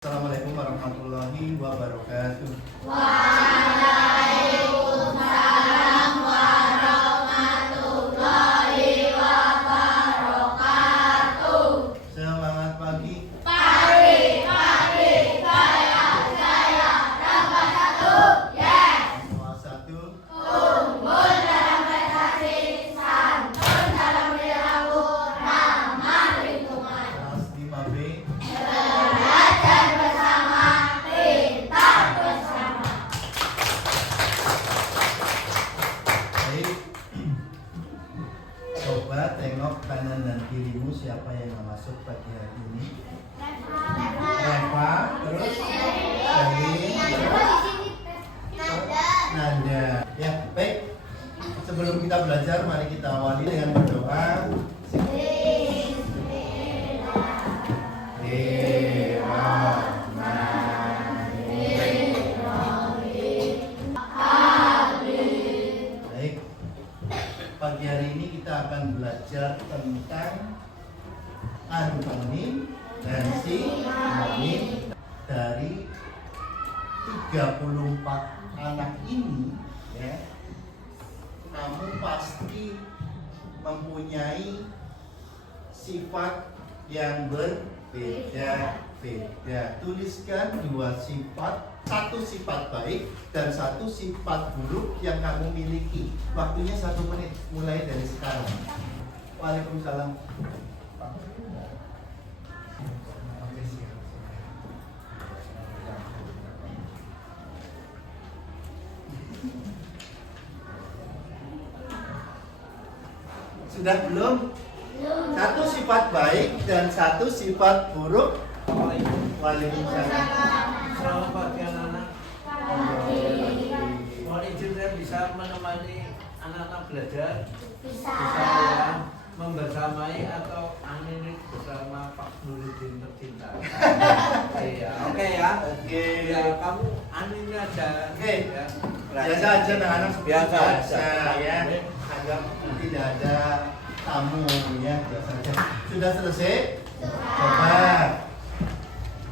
Assalamualaikum warahmatullahi wabarakatuh. Waalaikumsalam warahmatullahi wabarakatuh. Semangat pagi. Pagi, saya tambah satu, yes. Nomor satu. Unggul dalam prestasi, santun dalam perilaku, ramah lingkungan. Kelas 5B. Belajar bersama, pintar bersama. Baik. Coba tengok kanan dan kirimu siapa yang nggak masuk pagi hari ini. Reva, terus Selin, Nanda. Ya, baik. Sebelum kita belajar, mari kita awali dengan berdoa. Baik, pagi hari ini kita akan belajar tentang antonim dan sinonim. Dari 34 anak ini, ya, kamu pasti mempunyai sifat yang berbeda-beda. Tuliskan dua sifat, satu sifat baik dan satu sifat buruk yang kamu miliki. Waktunya 1 menit, mulai dari sekarang. Waalaikumsalam. Oke, siap. Sudah belum? Satu sifat baik dan satu sifat buruk. Waalaikumsalam. Selamat pagi anak-anak. Mohon izin saya bisa menemani anak-anak belajar. Bisa ya, membersamai atau Anin bersama Pak Nuruddin tercinta. Iya, oke ya. Oke. Ya kamu Anin aja. Oke. Ya. Biasa aja anak-anak seperti Biasa biasa aja. ya. Agak tidak ada tamu ya, biasa aja. Sudah selesai? Coba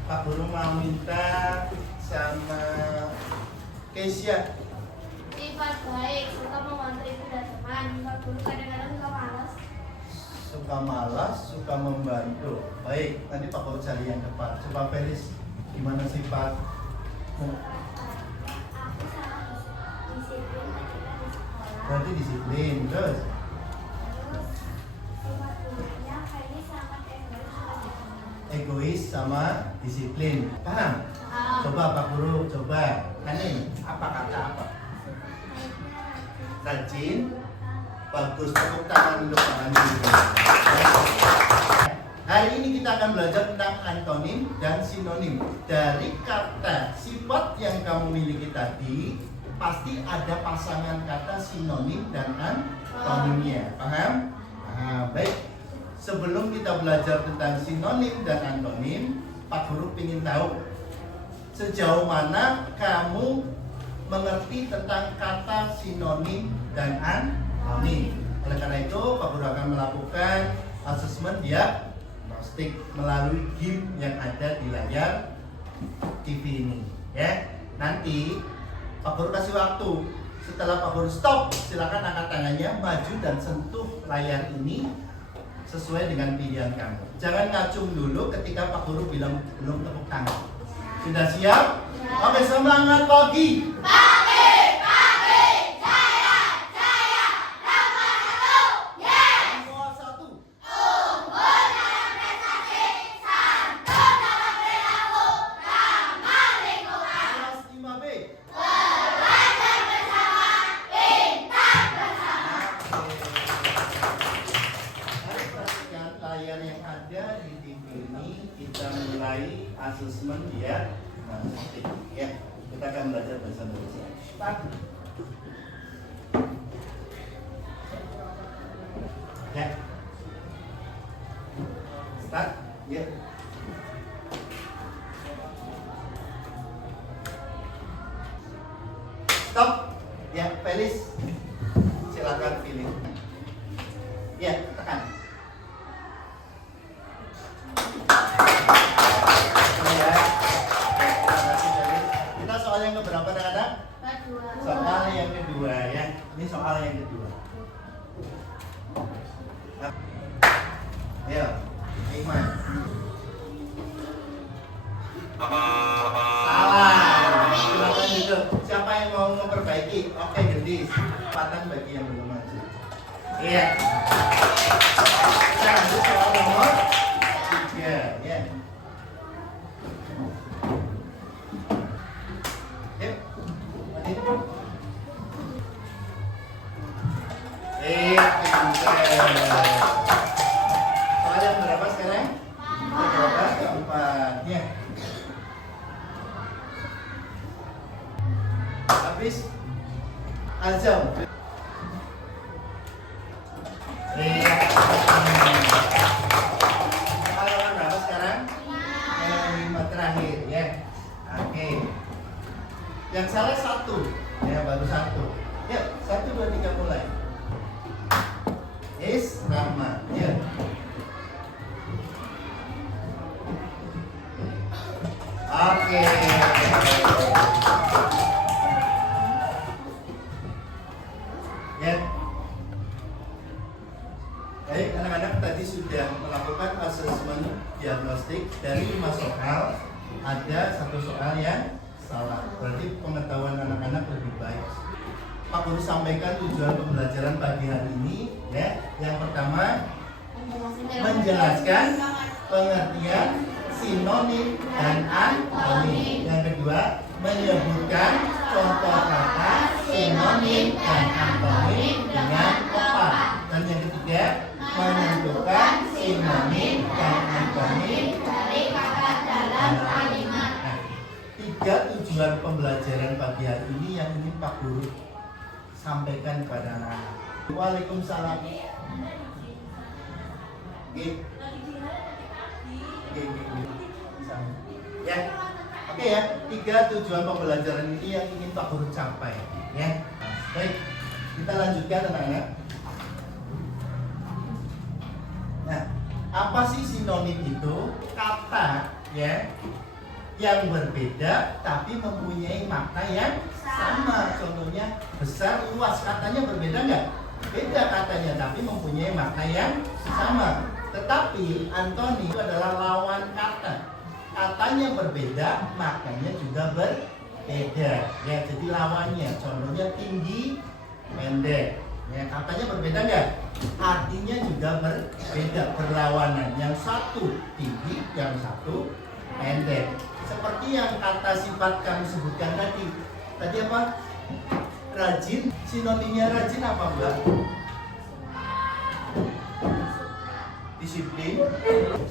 Pak Guru mau minta sama Kesia. Sifat baik, suka membantu ibu dan teman. Sifat buruk kadang-kadang suka malas. Suka malas, suka membantu. Baik, nanti Pak Guru cari yang tepat. Coba Felis, gimana sifat? Aku sangat disiplin ketika di sekolah. Berarti disiplin, terus Terus sifat buruknya kayaknya sangat egois suka di teman. egois sama disiplin. Paham? Coba Pak Guru, coba. Anin, apa kata apa? Rajin. Bagus, tepuk tangan untuk Pak Anin. Hari ini kita akan belajar tentang antonim dan sinonim. Dari kata sifat yang kamu miliki tadi, pasti ada pasangan kata sinonim dan antonimnya. Paham? Nah, baik. Sebelum kita belajar tentang sinonim dan antonim, Pak Guru ingin tahu sejauh mana kamu mengerti tentang kata sinonim dan antonim. Oleh karena itu, Pak Guru akan melakukan asesmen diagnostik melalui game yang ada di layar TV ini. Ya, nanti Pak Guru kasih waktu. Setelah Pak Guru stop, silakan angkat tangannya, maju dan sentuh layar ini sesuai dengan pilihan kamu. Jangan ngacung dulu ketika Pak Guru bilang belum tepuk tangan. Sudah siap? Oke, semangat pagi. Semua satu. Kelas 5B. Mari perhatikan layar yang ada di TV ini. Kita mulai asesmen diagnostik. Ya, kita akan belajar bersama-sama. Start. Ya. Start. Ya. Stop. Ya, Felis. Silakan pilih. Ya, tekan. Ya. soal yang kedua. Ya, Iman. Salah. Silakan duduk. Siapa yang mau memperbaiki? Oke, gendis. Patang bagi yang belum maju. Iya. Kita lanjut soal nomor 3. Ya. Yuk. Adit. Soal yang berapa sekarang? Berapa? Keempat. Ya. Habis. Azam. Iya. Soal yang berapa sekarang? Yang 5 terakhir ya. Oke. Yang salah 1. Ya, baru 1. Ya, 1, 2, 3 mulai. Rahma. Ya. Oke. Ya. Baik, anak-anak tadi sudah melakukan asesmen diagnostik dari 5 soal. Ada 1 soal yang salah. Berarti pengetahuan anak-anak lebih baik. Pak Guru sampaikan tujuan pembelajaran pagi hari ini ya. Yang pertama menjelaskan pengertian sinonim dan antonim. Yang kedua menyebutkan contoh kata sinonim dan antonim dengan tepat. Dan yang ketiga menentukan sinonim dan antonim dari kata dalam kalimat. Nah, 3 tujuan pembelajaran pagi hari ini yang ingin Pak Guru sampaikan kepada anak-anak. Waalaikumsalam. Ya, oke ya. 3 tujuan pembelajaran ini yang ingin Pak Guru capai. Ya, baik. Kita lanjutkan anak-anak. Nah, apa sih sinonim itu? Kata ya yang berbeda tapi mempunyai makna yang sama. Contohnya besar, luas, katanya berbeda nggak? Beda katanya tapi mempunyai makna yang sama. Tetapi antonim itu adalah lawan kata. Katanya berbeda, maknanya juga berbeda. Ya, jadi lawannya. Contohnya tinggi, pendek. Ya, katanya berbeda nggak? Artinya juga berbeda, berlawanan. Yang satu tinggi, yang satu pendek. Seperti yang kata sifat kami sebutkan tadi. Tadi apa? Rajin. Sinonimnya rajin apa, Mbak? Disiplin.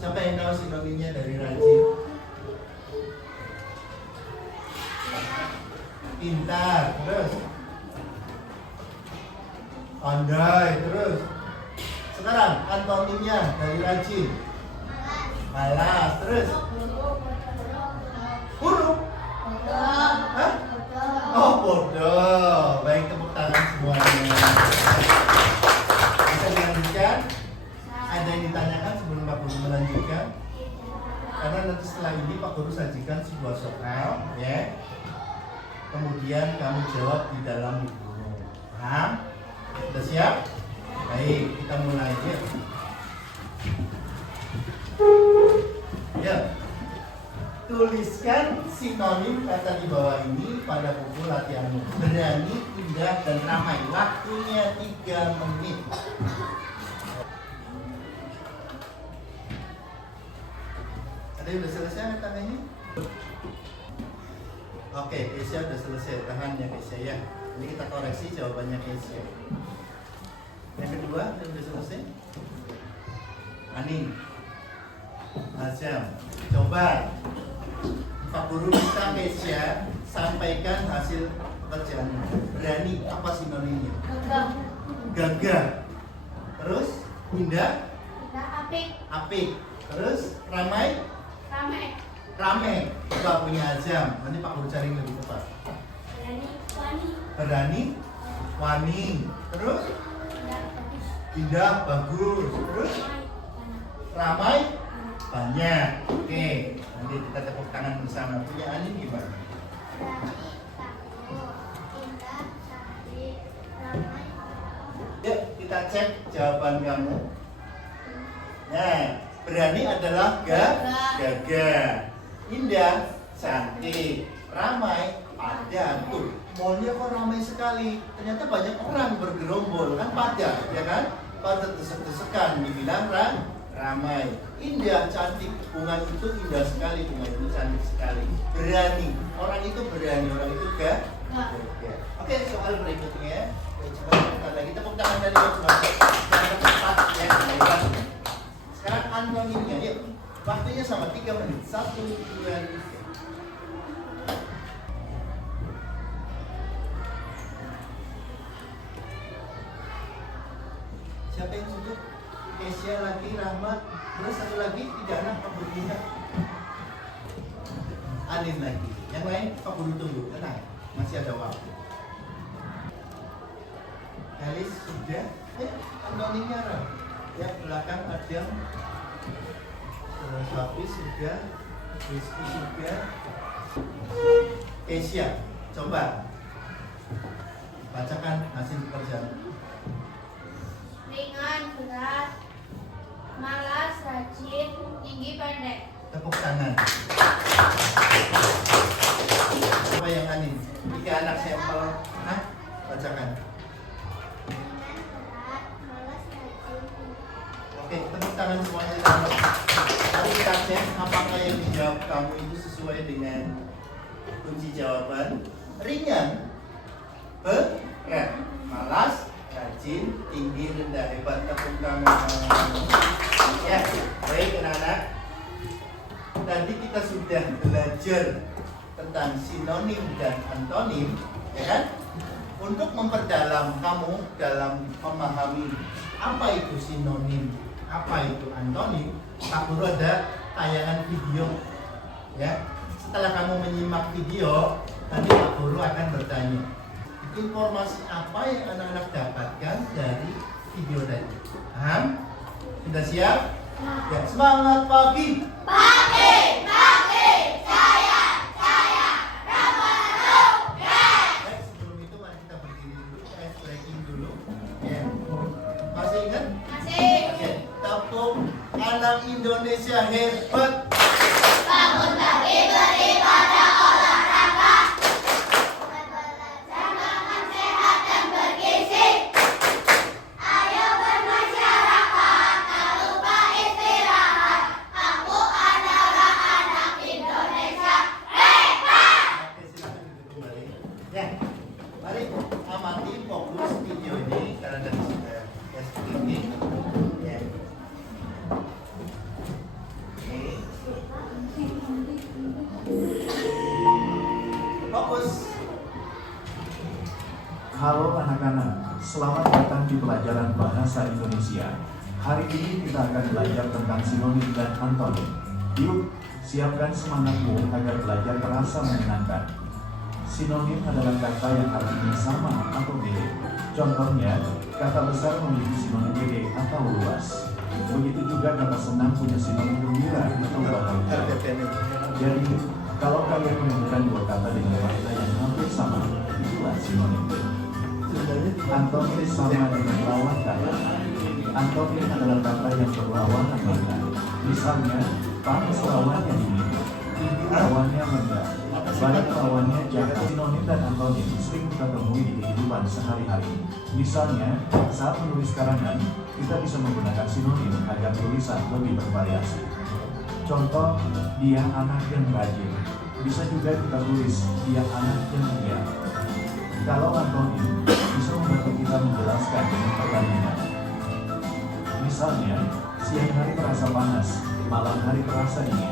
Siapa yang tahu sinonimnya dari rajin? Pintar. Terus pandai. Terus sekarang antonimnya dari rajin. Malas. Terus buruk. Hah? Oh, bodoh. Baik, tepuk tangan semuanya. Bisa dilanjutkan? Ada yang ditanyakan sebelum Pak Guru melanjutkan? Karena nanti setelah ini Pak Guru sajikan sebuah soal, ya. Kemudian kamu jawab di dalam buku. Paham? Sudah siap? Baik, kita mulai ya. Ya. Tuliskan sinonim kata di bawah ini pada buku latihanmu. Berani, indah, dan ramai. Waktunya 3 menit. Ada yang udah selesai tangannya? Oke, Keisha udah selesai. Tahan ya Keisha ya. Ini kita koreksi jawabannya Keisha. Yang kedua, udah selesai? Aning, Azam, coba Pak Guru minta Keisha sampaikan hasil pekerjaan. Berani, apa sinonimnya? Gagah. Terus indah? Apik. Apik. Terus ramai? Rame. Coba punya Azam. Nanti Pak Guru cari lebih tepat. Berani, wani. Terus indah, bagus. Terus ramai, banyak. Oke, nanti kita tepuk tangan bersama. Punya Anin gimana? kita cek jawaban kamu. Nah, berani adalah gagah. Indah, cantik, ramai, padat. Tuh, mallnya kok ramai sekali. Ternyata banyak orang bergerombol, kan padat, ya kan? Padat desek-desekan, dibilang ramai. Indah, cantik, bunga itu indah sekali, bunga itu cantik sekali. Berani, orang itu berani, orang itu gagah. Oke, soal berikutnya. Coba kita lagi tepuk tangan dari coba. Yang keempat, ya, hebat. Sekarang antonimnya, yuk. Waktunya sama 3 menit. 1, 2, 3. Siapa yang sudah? Kesia lagi, Rahmat. Terus satu lagi, tidak anak Pak Burina. Anin lagi. Yang lain Pak Buru tunggu, tenang. Masih ada waktu. Elis sudah. Antonimnya Ram. Ya, belakang ada Sapi sudah, Rizky sudah, Kesia. Coba bacakan hasil pekerjaan. Ringan, berat, malas, rajin, tinggi, pendek. Tepuk tangan. Coba yang Anin. 3 anak sampel. Nah, bacakan. Ringan, berat, malas, rajin, Oke, tepuk tangan semuanya. Mari kita cek apakah yang dijawab kamu itu sesuai dengan kunci jawaban. Ringan, berat, malas, rajin, tinggi, rendah, hebat. Tepuk tangan. Ya, baik anak-anak. Tadi kita sudah belajar tentang sinonim dan antonim, ya kan? Untuk memperdalam kamu dalam memahami apa itu sinonim, apa itu antonim, Pak Guru ada tayangan video, ya. Setelah kamu menyimak video, nanti Pak Guru akan bertanya, informasi apa yang anak-anak dapatkan dari video tadi. Paham? Sudah siap? Ya, semangat pagi. Pagi, jaya, Baik, sebelum itu mari kita berdiri dulu, kita ice breaking dulu. Ya. Masih ingat? masih. Oke, tepuk anak Indonesia hebat. Bangun pagi beribadah olahraga. belajar, Makan sehat dan bergizi. Ayo bermasyarakat, tak lupa istirahat. Aku adalah anak Indonesia hebat. Oke, silakan duduk kembali. Ya, mari amati fokus video ini karena tadi sudah ice breaking. Ya. Oke. Fokus. Halo anak-anak, selamat datang di pelajaran Bahasa Indonesia. Hari ini kita akan belajar tentang sinonim dan antonim. Yuk, siapkan semangatmu agar belajar terasa menyenangkan. Sinonim adalah kata yang artinya sama atau beda. Contohnya, kata besar memiliki sinonim gede atau luas. Begitu juga kata senang punya sinonim gembira atau bahagia. Jadi, kalau kalian menemukan dua kata dengan makna yang hampir sama, itulah sinonim. Antonim sama dengan lawan kata. Antonim adalah kata yang berlawanan makna. Misalnya, panas lawannya dingin, tinggi lawannya rendah, baik lawannya jatuh. Sinonim dan antonim sering kita temui di kehidupan sehari-hari. Misalnya, saat menulis karangan, kita bisa menggunakan sinonim agar tulisan lebih bervariasi. Contoh, dia anak yang rajin. Bisa juga kita tulis, dia anak yang giat. Kalau antonim, bisa membantu kita menjelaskan dengan perbandingan. Misalnya, siang hari terasa panas, malam hari terasa dingin.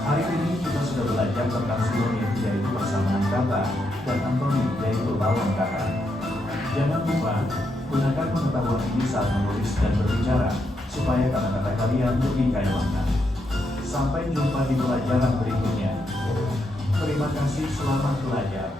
Hari ini kita sudah belajar tentang sinonim, yaitu persamaan kata, dan antonim, yaitu lawan kata. Jangan lupa, gunakan pengetahuan ini saat menulis dan berbicara, supaya kata-kata kalian lebih kaya makna. Sampai jumpa di pelajaran berikutnya. Terima kasih, selamat belajar.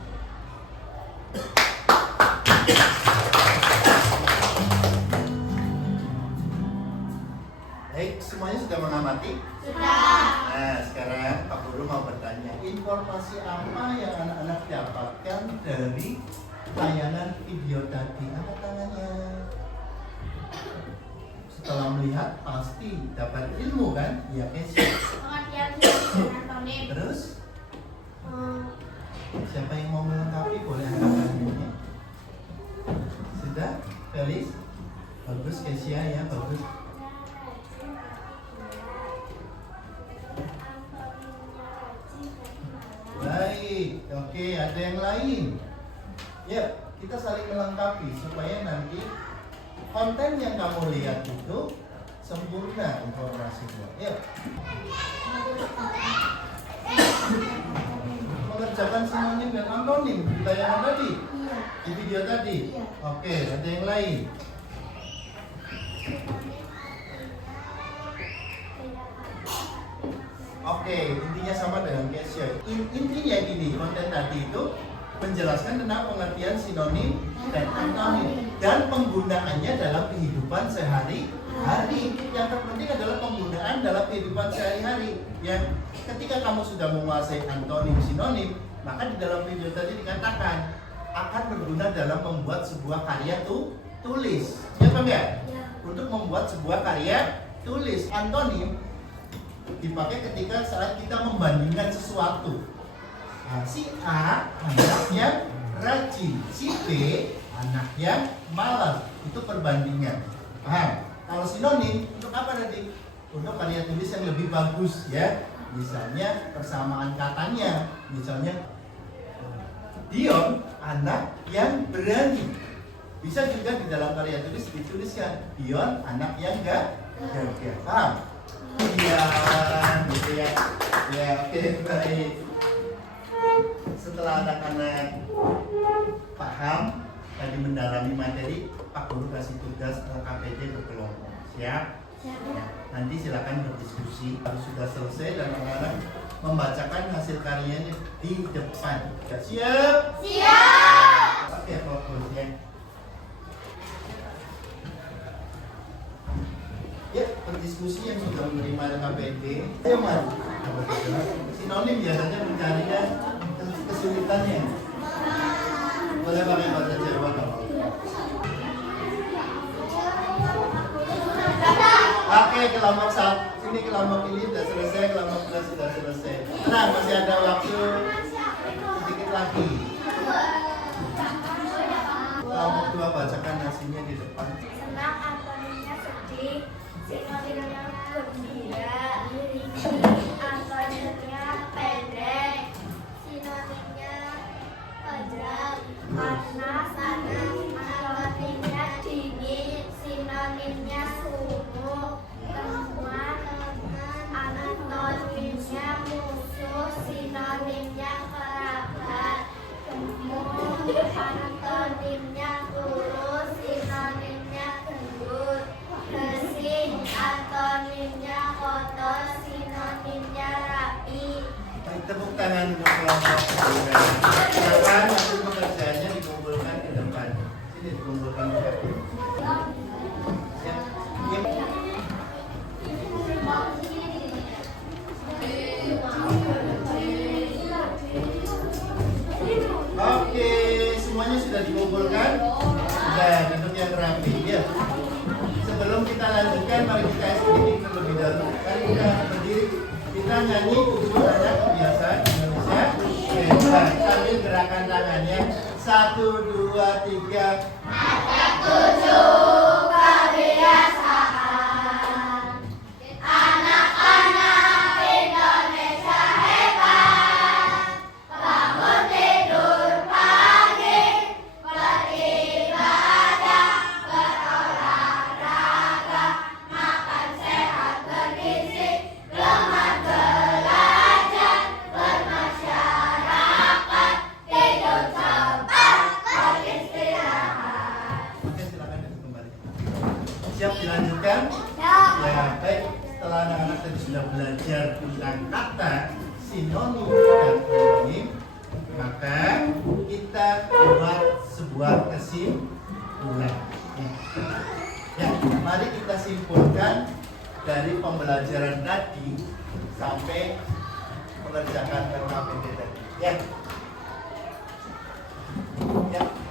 Baik, semuanya sudah mengamati? Sudah. Nah, sekarang Pak Guru mau bertanya, informasi apa yang anak-anak dapatkan dari tayangan video tadi? Angkat tangan lihat pasti dapat ilmu kan? Ya, Kesia. Pengertian sinonim dan antonim. Terus siapa yang mau melengkapi boleh angkat tangannya. Sudah, Felis? Bagus, Kesia ya, bagus. Baik, oke, ada yang lain. Ya, kita saling melengkapi supaya nanti konten yang kamu lihat itu sempurna informasinya. Ya. Mengerjakan sinonim dan antonim di tayangan tadi, di video tadi. Oke, ada yang lain. Oke, intinya sama dengan Kesia. Intinya gini, konten tadi itu menjelaskan tentang pengertian sinonim dan antonim dan penggunaannya dalam kehidupan sehari-hari. Yang terpenting adalah penggunaan dalam kehidupan sehari-hari. Yang ketika kamu sudah menguasai antonim sinonim, maka di dalam video tadi dikatakan akan berguna dalam membuat sebuah karya tulis. Ya Bang ya? Untuk membuat sebuah karya tulis. Antonim dipakai ketika saat kita membandingkan sesuatu. Nah, si A anak yang rajin, si B anak yang malas. Itu perbandingan. Paham? Kalau sinonim untuk apa tadi? Untuk karya tulis yang lebih bagus ya. Misalnya persamaan katanya. Misalnya Dion anak yang berani. Bisa juga di dalam karya tulis dituliskan Dion anak yang gagah. Paham? Iya, gitu ya. Ya, oke, baik. Setelah anak-anak paham tadi mendalami materi, Pak Guru kasih tugas KPD berkelompok. Siap? Nanti silakan berdiskusi. Kalau sudah selesai dan anak-anak membacakan hasil karyanya di depan. Siap? Siap. Oke, fokus ya. Ya, berdiskusi yang sudah menerima KPD. Ayo mari. Sinonim biasanya mencarinya kesulitannya. Boleh pakai bahasa Jawa kalau mau. Oke, kelompok 1. Sini kelompok ini sudah selesai, kelompok 2 sudah selesai. Tenang, masih ada waktu sedikit lagi. Kelompok 2 bacakan hasilnya di depan. Senang, antonimnya sedih. Sinonimnya gembira. Antonimnya pendek. Sinonimnya tajam. Panas. Antonimnya dingin. Sinonimnya sungguh. Teman. Antonimnya musuh. Sinonimnya kerabat. Gemuk. Antonimnya kurus. Sinonimnya gendut. Bersih. Antonimnya kotor. Sinonimnya rapi. Baik, tepuk tangan untuk kelompok 2. Silakan hasil pekerjaannya dikumpulkan ke depan. Sini dikumpulkan ke depan. Ya. Oke, semuanya sudah dikumpulkan. Sudah bentuk yang rapi ya. Sebelum kita lanjutkan, mari kita sedikit terlebih dahulu. Mari kita berdiri, kita nyanyi tujuh nada kebiasaan Indonesia. Hebat, sambil gerakan tangannya. 1, 2, 3. Ada 7 kebiasaan. Anak-anak Indonesia hebat. Bangun tidur pagi, beribadah, berolahraga, makan sehat bergizi, gemar belajar, bermasyarakat, tidur cepat, beristirahat. Oke, silakan duduk kembali. Siap dilanjutkan? Ya. Ya, baik. Setelah anak-anak tadi sudah belajar tentang kata, sinonim dan antonim, maka kita buat sebuah kesimpulan. Ya, mari kita simpulkan dari pembelajaran tadi sampai mengerjakan RKPD tadi. Ya,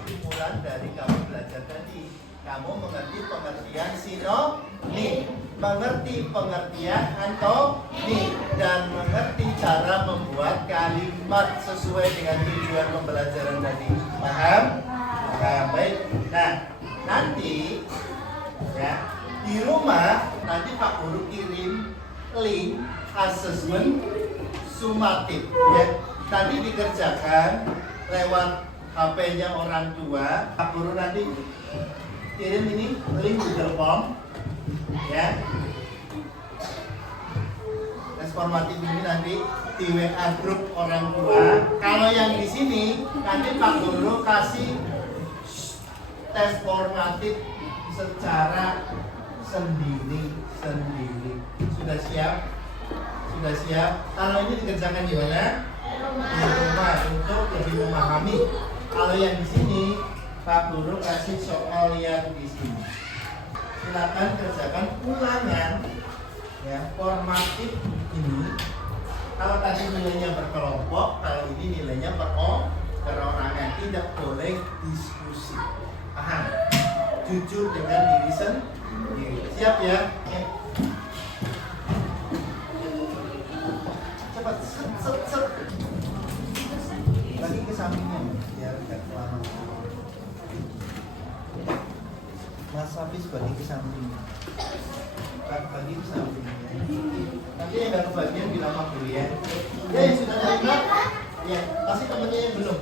kesimpulan dari kamu belajar tadi, kamu mengerti pengertian sinonim mengerti pengertian antonim dan mengerti cara membuat kalimat sesuai dengan tujuan pembelajaran tadi. Paham? Paham. Baik. Nah, nanti ya di rumah nanti Pak Guru kirim link asesmen sumatif ya. Nanti dikerjakan lewat HP-nya orang tua. Pak Guru nanti kirim ini link Google Form ya. Tes formatif ini nanti di WA grup orang tua. Kalau yang di sini nanti Pak Guru kasih tes formatif secara sendiri. Sudah siap? Sudah siap? Kalau ini dikerjakan di mana? Di rumah untuk lebih memahami. Kalau yang di sini Pak Guru kasih soal yang di sini. Silakan kerjakan ulangan ya formatif ini. Kalau tadi nilainya berkelompok, kalau ini nilainya perorangan. Tidak boleh diskusi. Paham? Jujur dengan diri sendiri. Siap ya? Cepat set. Lagi ke sampingnya biar nggak lama. Mas Hafiz bagi ke sampingnya. Bagi ke sampingnya. Nanti yang nggak kebagian bilang Pak Guru ya. Ya yang sudah terima, ya kasih temennya yang belum.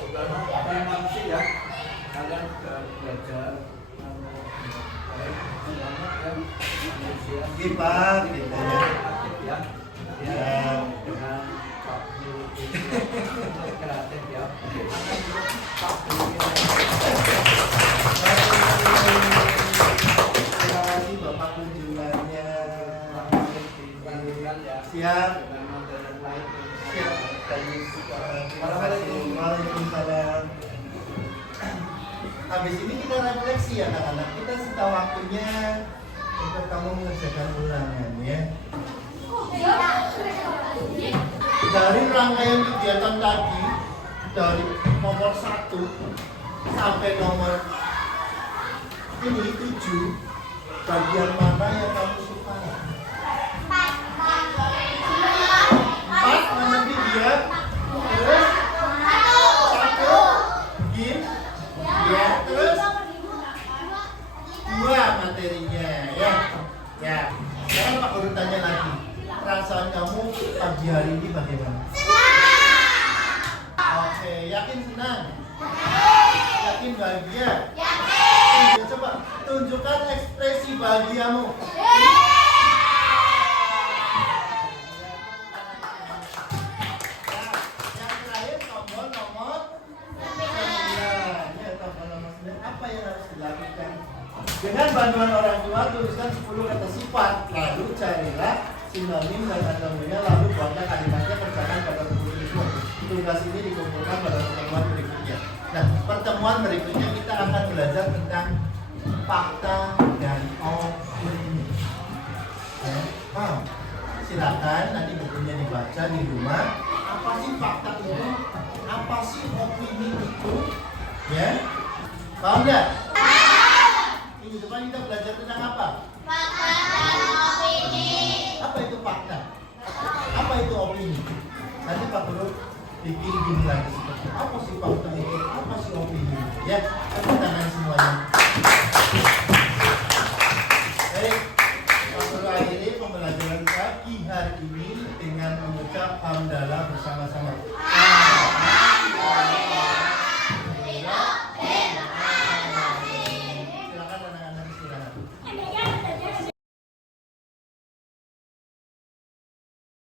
Terima kasih ya. Kalian sudah belajar manusia. Pak, gitu ya. Ya. Ya, dengan Pak Guru kreatif ya. Pak Guru Terima kasih Bapak kunjungannya. Siap. Siap. Terima kasih. Waalaikumsalam. Habis ini kita refleksi ya anak-anak. Kita sita waktunya untuk kamu mengerjakan ulangan ya. Dari rangkaian kegiatan tadi, dari nomor 1 sampai nomor ini 7, bagian mana yang kamu suka? 4 mana dia? Terus 1 game ya, terus 2 materinya ya. Ya, sekarang Pak Guru tanya lagi, perasaan kamu pagi hari ini bagaimana? Oke, yakin senang? Yakin bahagia? Ya, coba tunjukkan ekspresi bahagiamu. Yang terakhir tombol nomor 9. Ya, tombol nomor 9. Apa yang harus dilakukan? Dengan bantuan orang tua tuliskan 10 kata sifat, lalu carilah sinonim dan antonimnya, lalu buatlah kalimatnya, kerjakan pada buku itu. Tugas ini dikumpulkan pada pertemuan berikutnya. Nah, pertemuan berikutnya kita akan belajar tentang fakta dan opini. Ya, silakan nanti bukunya dibaca di rumah. Apa sih fakta itu? Apa sih opini itu? Ya, paham nggak? Minggu depan kita belajar tentang apa? Fakta dan opini. Apa itu fakta? Apa itu opini? Nanti Pak Guru bikin gini lagi seperti apa sih fakta itu? Apa sih opini? Ya, tepuk tangan semuanya.